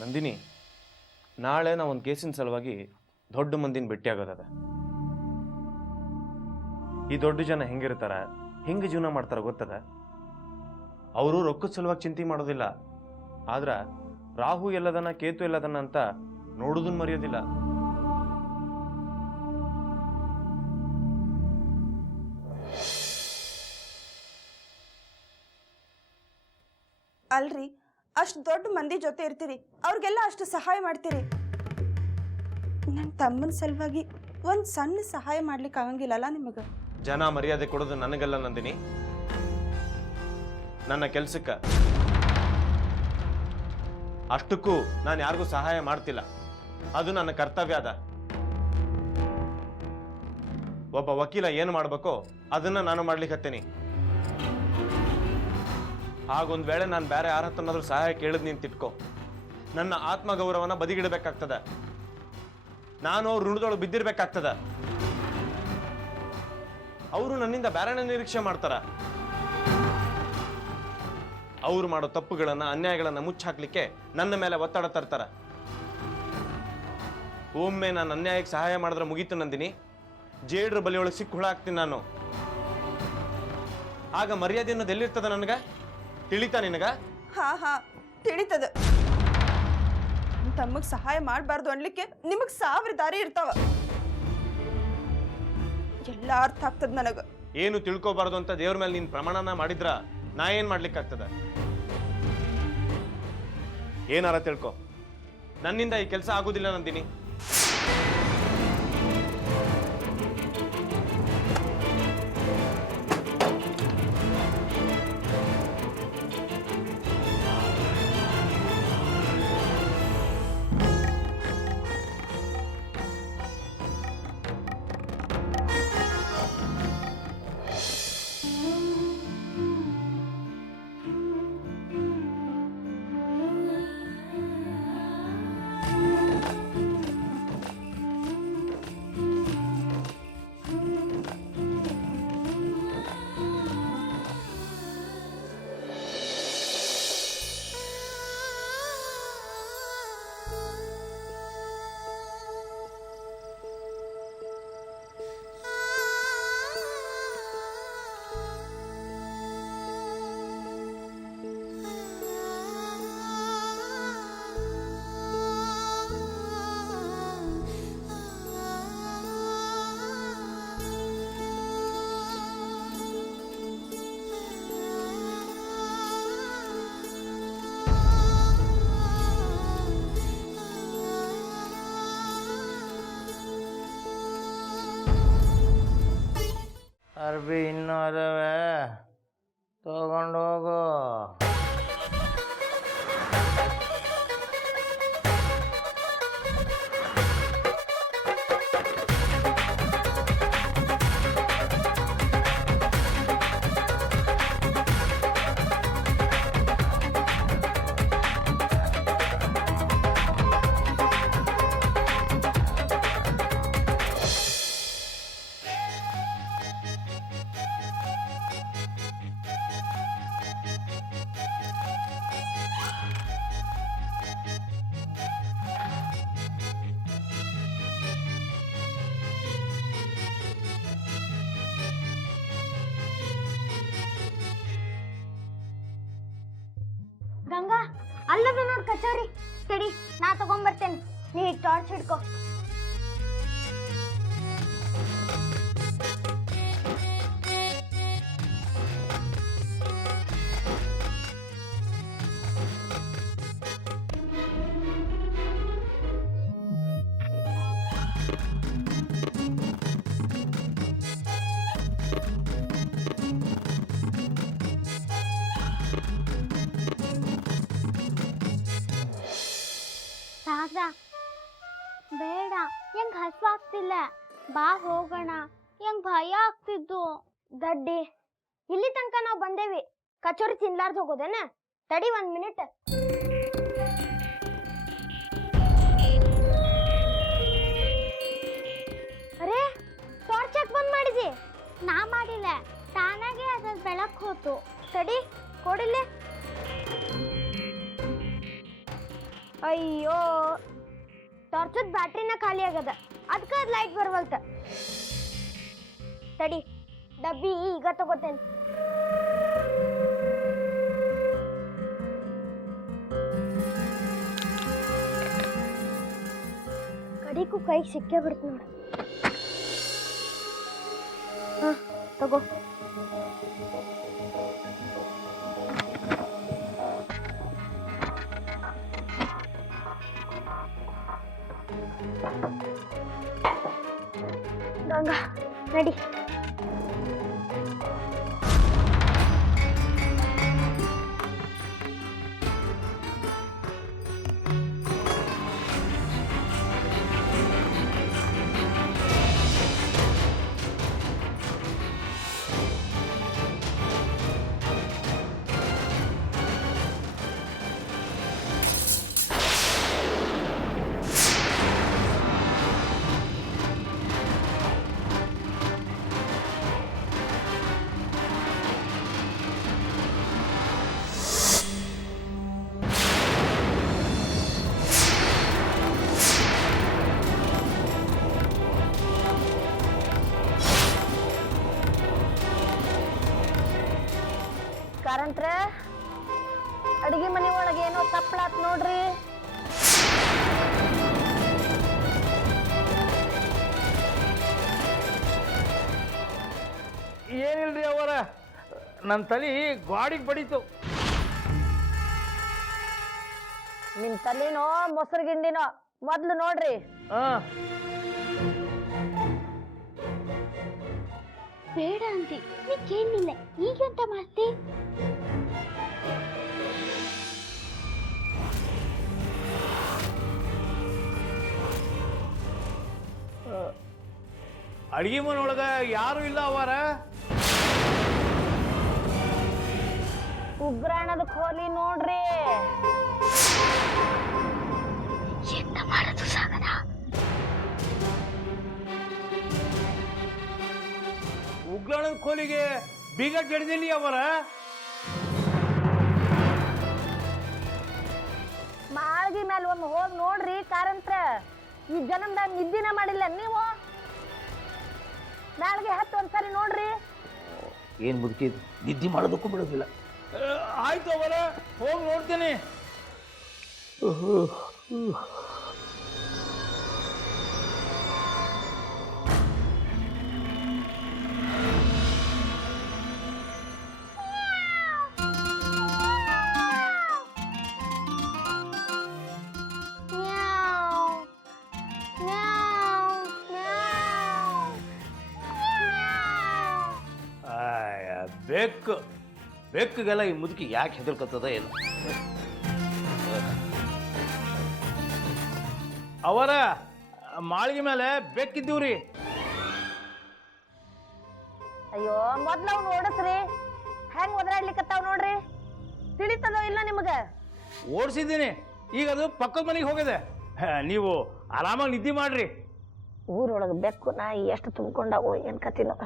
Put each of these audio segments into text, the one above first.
ನಂದಿನಿ, ನಾಳೆ ನಾವು ಒಂದು ಕೇಸಿನ ಸಲುವಾಗಿ ದೊಡ್ಡ ಮಂದಿನ ಭೇಟಿಯಾಗೋದದ. ಈ ದೊಡ್ಡ ಜನ ಹೆಂಗಿರ್ತಾರ, ಹೆಂಗೆ ಜೀವನ ಮಾಡ್ತಾರ ಗೊತ್ತದ? ಅವರು ರೊಕ್ಕದ ಸಲುವಾಗಿ ಚಿಂತೆ ಮಾಡೋದಿಲ್ಲ, ಆದ್ರೆ ರಾಹು ಎಲ್ಲದನ್ನ ಕೇತು ಎಲ್ಲದನ್ನ ಅಂತ ನೋಡುದನ್ನ ಮರೆಯೋದಿಲ್ಲ. ಅಲ್ರಿ, ಅಷ್ಟು ದೊಡ್ಡ ಮಂದಿ ಜೊತೆ ಇರ್ತೀರಿ, ಅವ್ರಿಗೆಲ್ಲ ಅಷ್ಟು ಸಹಾಯ ಮಾಡ್ತೀರಿ. ನನ್ನ ತಮ್ಮನ ಸಲುವಾಗಿ ಒಂದು ಸಣ್ಣ ಸಹಾಯ ಮಾಡ್ಲಿಕ್ಕೆ ಆಗಂಗಿಲ್ಲಲ್ಲ ನಿಮಗೆ? ಜನ ಮರ್ಯಾದೆ ಕೊಡೋದು ನನಗಲ್ಲ ನಂದಿನಿ, ನನ್ನ ಕೆಲ್ಸಕ್ಕೆ. ಅಷ್ಟಕ್ಕೂ ನಾನು ಯಾರಿಗೂ ಸಹಾಯ ಮಾಡ್ತಿಲ್ಲ, ಅದು ನನ್ನ ಕರ್ತವ್ಯ ಅದ. ಒಬ್ಬ ವಕೀಲ ಏನು ಮಾಡ್ಬೇಕೋ ಅದನ್ನ ನಾನು ಮಾಡ್ಲಿಕ್ಕತ್ತೇನಿ. ಹಾಗೊಂದ್ ವೇಳೆ ನಾನು ಬೇರೆ ಯಾರ ಹತ್ರನಾದ್ರೂ ಸಹಾಯ ಕೇಳಿದ್ ನೀನ್ ತಿಟ್ಕೋ, ನನ್ನ ಆತ್ಮಗೌರವನ ಬದಿಗಿಡಬೇಕಾಗ್ತದ. ನಾನು ಅವ್ರ ಋಣದೊಳಗೆ ಬಿದ್ದಿರ್ಬೇಕಾಗ್ತದ. ಅವರು ನನ್ನಿಂದ ಬೇರೆನೇ ನಿರೀಕ್ಷೆ ಮಾಡ್ತಾರ. ಅವ್ರು ಮಾಡೋ ತಪ್ಪುಗಳನ್ನ, ಅನ್ಯಾಯಗಳನ್ನ ಮುಚ್ಚಾಕ್ಲಿಕ್ಕೆ ನನ್ನ ಮೇಲೆ ಒತ್ತಡ ತರ್ತಾರ. ಒಮ್ಮೆ ನಾನು ಅನ್ಯಾಯಕ್ಕೆ ಸಹಾಯ ಮಾಡಿದ್ರೆ ಮುಗೀತು ನಂದಿನಿ, ಜೇಡ್ರ ಬಲಿಯೊಳಗೆ ಸಿಕ್ಕ ಹುಳ ಆಗ್ತೀನಿ ನಾನು. ಆಗ ಮರ್ಯಾದೆ ಅನ್ನೋದು ಎಲ್ಲಿರ್ತದ ನನಗ? ತಿಳಿತಾ ನಿನಗ? ಹಾ ತಿಳಿತದ. ನನ್ನ ತಮ್ಮಗ್ ಸಹಾಯ ಮಾಡಬಾರ್ದು ಅನ್ಲಿಕ್ಕೆ ನಿಮಗ್ 1000 ದಾರಿ ಇರ್ತಾವ. ಎಲ್ಲ ಅರ್ಥ ಆಗ್ತದ ನನಗ. ಏನು ತಿಳ್ಕೋಬಾರ್ದು ಅಂತ ದೇವ್ರ ಮೇಲೆ ನೀನ್ ಪ್ರಮಾಣನ ಮಾಡಿದ್ರ ನಾ ಏನ್ ಮಾಡ್ಲಿಕ್ಕಾಗ್ತದ? ಏನಾರ ತಿಳ್ಕೊ, ನನ್ನಿಂದ ಈ ಕೆಲಸ ಆಗುದಿಲ್ಲ ನಂದಿನಿ. ಅರ್ಬಿ ಇನ್ನೂ ಅದಾವೆ, ತಗೊಂಡೋಗು. ಗಂಗಾ, ಅಲ್ಲದ ನೋಡ್ ಕಚೋರಿ. ತಡಿ, ನಾ ತಗೊಂಡ್ಬರ್ತೇನೆ, ನೀ ಟಾರ್ಚ್ ಹಿಡ್ಕೊ. ಸಾಕ, ಬೇಡ, ಹೆಂಗ್ ಹಸ್ವಾಗ್ತಿಲ್ಲ, ಬಾ ಹೋಗೋಣ. ಹೆಂಗ್ ಭಯ ಆಗ್ತಿದ್ದು. ದಡ್ಡಿ, ಇಲ್ಲಿ ತನಕ ನಾವು ಬಂದೇವಿ, ಕಚೋರಿ ತಿನ್ಲಾರ್ದು ಹೋಗೋದೇನ? ತಡಿ 1 ಮಿನಿಟ್. ಅರೇ, ಟಾರ್ಚ್ ಯಾಕೆ ಬಂದ್ ಮಾಡಿದಿ? ನಾ ಮಾಡಿಲ್ಲ, ತಾನಾಗೆ ಅದ್ರ ಬೆಳಕ್ ಹೋತು. ತಡಿ, ಕೊಡಿಲ್ಲೇ. ಅಯ್ಯೋ ಟಾರ್ಚದ ಬ್ಯಾಟ್ರಿನ ಖಾಲಿ ಆಗದ ಅದಕ್ಕೆ ಅದು ಲೈಟ್ ಬರವಲ್ತ ತಡಿ ಡಬ್ಬಿ ಈಗ ತಗೋತೇನೆ ಕಡಿಗೂ ಕೈಗೆ ಸಿಕ್ಕೇ ಬಿಡ್ತು ನೋಡು ತಗೋ ಗಂಗಾ ನಡಿ ಕಾರಂತ್ರ ಅಡಿಗೆ ಮನೆ ಒಳಗೆ ಏನೋ ತಪ್ಪಳಾತ್ ನೋಡ್ರಿ ಏನಿಲ್ರಿ ಅವರ ನನ್ನ ತಲೆ ಗಾಡಿಗೆ ಬಡೀತು. ನಿಮ್ ತಲೆನೋ ಮೊಸರು ಗಿಂಡಿನೋ ಮೊದ್ಲು ನೋಡ್ರಿ. ಬೇಡ ಅಂತಿ ನೀಕೇನಿಲ್ಲ ಈಗೆಂತ ಮಾಡ್ತಿ? ಅಡಿಗೆ ಮನೆಯೊಳಗ ಯಾರು ಇಲ್ಲ ಅವರ. ಉಗ್ರಾಣದ ಕೋಲಿ ನೋಡ್ರಿ. ಎಂತ ಮಾಡೋದು ಸಾಗರ? ಉಗ್ರಾಣದ ಕೋಲಿಗೆ ಬೀಗ ಕೆಡದಿಲ್ಲ ಅವರ. ಮಾಳ್ಗಿ ಮೇಲೆ ಒಮ್ಮೆ ಹೋಗಿ ನೋಡ್ರಿ ಕಾರಂತ್ರ. ಈ ಜನ್ಮದಾಗ ನಿದ್ದಿನ ಮಾಡಿಲ್ಲ ನೀವು. ನಾಳೆಗೆ ಹತ್ತು ಒಂದ್ಸರಿ ನೋಡ್ರಿ. ಏನ್ ಮುದುಕಿ ನಿದ್ದೆ ಮಾಡೋದಕ್ಕೂ ಬಿಡೋದಿಲ್ಲ. ಆಯ್ತು ಅವರ, ಹೋಗಿ ನೋಡ್ತೀನಿ. ಬೆಕ್ಕು ಬೆಕ್ಕಗೆಲ್ಲ ಈ ಮುದುಕಿ ಯಾಕೆ ಹೆದರ್ಕತ್ತದ ಏನು? ಅವರ ಮಾಳಿಗೆ ಮೇಲೆ ಬೆಕ್ಕಿದ್ದೀವ್ರಿ. ಅಯ್ಯೋ ಮೊದ್ಲು ಅವ್ನು ಓಡಿಸ್ರಿ. ಹೆಂಗ್ ಒದರಾಡ್ಲಿಕ್ಕತ್ತಾವ್ ನೋಡ್ರಿ. ತಿಳಿತದೋ ಇಲ್ಲ ನಿಮಗ? ಓಡಿಸಿದ್ದೀನಿ, ಈಗ ಅದು ಪಕ್ಕದ ಮನೆಗೆ ಹೋಗಿದೆ. ನೀವು ಆರಾಮಾಗಿ ನಿದ್ದೆ ಮಾಡ್ರಿ. ಊರೊಳಗೆ ಬೆಕ್ಕು ನಾಯಿ ಎಷ್ಟು ತುಂಬಿಕೊಂಡಾವು ಏನ್ ಕತಿನೋ.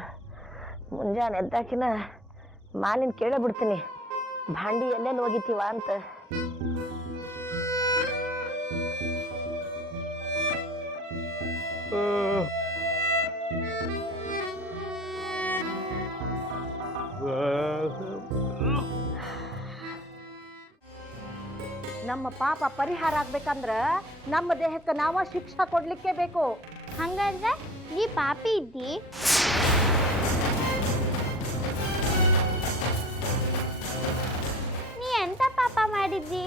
ಮುಂಜಾನೆ ಎದ್ದಾಕಿನ ಮಾಲಿನ ಕೇಳೇ ಬಿಡ್ತೀನಿ ಭಾಂಡಿ ಎಲ್ಲೆಲ್ಲಿ ಹೋಗಿತೀವ ಅಂತ. ನಮ್ಮ ಪಾಪ ಪರಿಹಾರ ಆಗ್ಬೇಕಂದ್ರ ನಮ್ಮ ದೇಹಕ್ಕೆ ನಾವ ಶಿಕ್ಷಾ ಕೊಡ್ಲಿಕ್ಕೆ ಬೇಕು. ಹಂಗಂದ್ರೆ ನೀ ಪಾಪಿ ಇದ್ದಿ? ನೀ ಎಂತ ಪಾಪ ಮಾಡಿದ್ದಿ?